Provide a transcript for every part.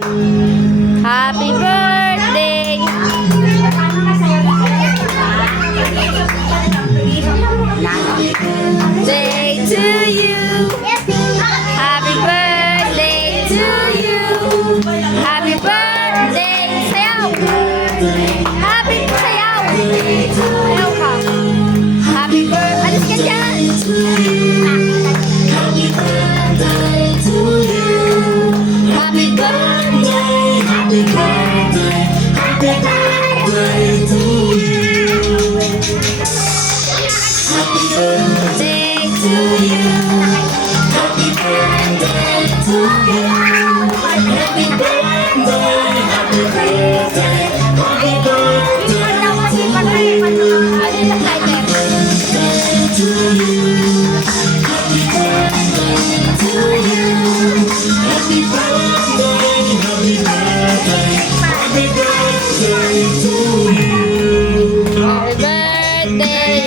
Happy birthday! Day to you. Happy birthday to you. Happy birthday. Sayaw. Happy sayaw. Sayaw ka. Happy birthday. Alis ka dyan. Happy birthday to you. Happy birthday. Happy birthday. Happy birthday to you. Happy birthday to you. Happy birthday to you. Happy birthday. Happy birthday. Happy birthday to you. Happy birthday to you. Happy birthday. Happy birthday. Happy birthday to you. Happy birthday.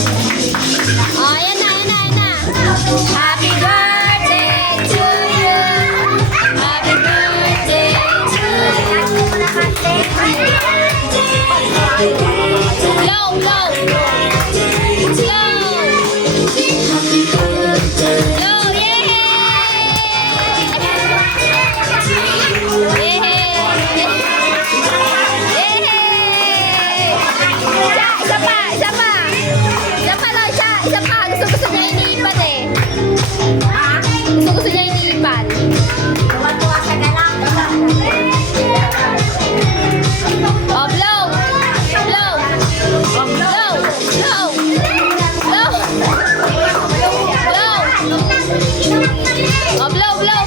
Oh, ayan na, ayan na, ayan na. Happy birthday to you. Happy birthday to you. Blow, blow. Blow. Blow, yay! Isa pa, isa pa. Isa pa, Loisa. Isa pa. Gusto niya iniipan eh. Gusto niya iniipan. Oh, blow. Blow. Oh, blow. Blow. Blow. Blow. Blow. Oh, blow, blow,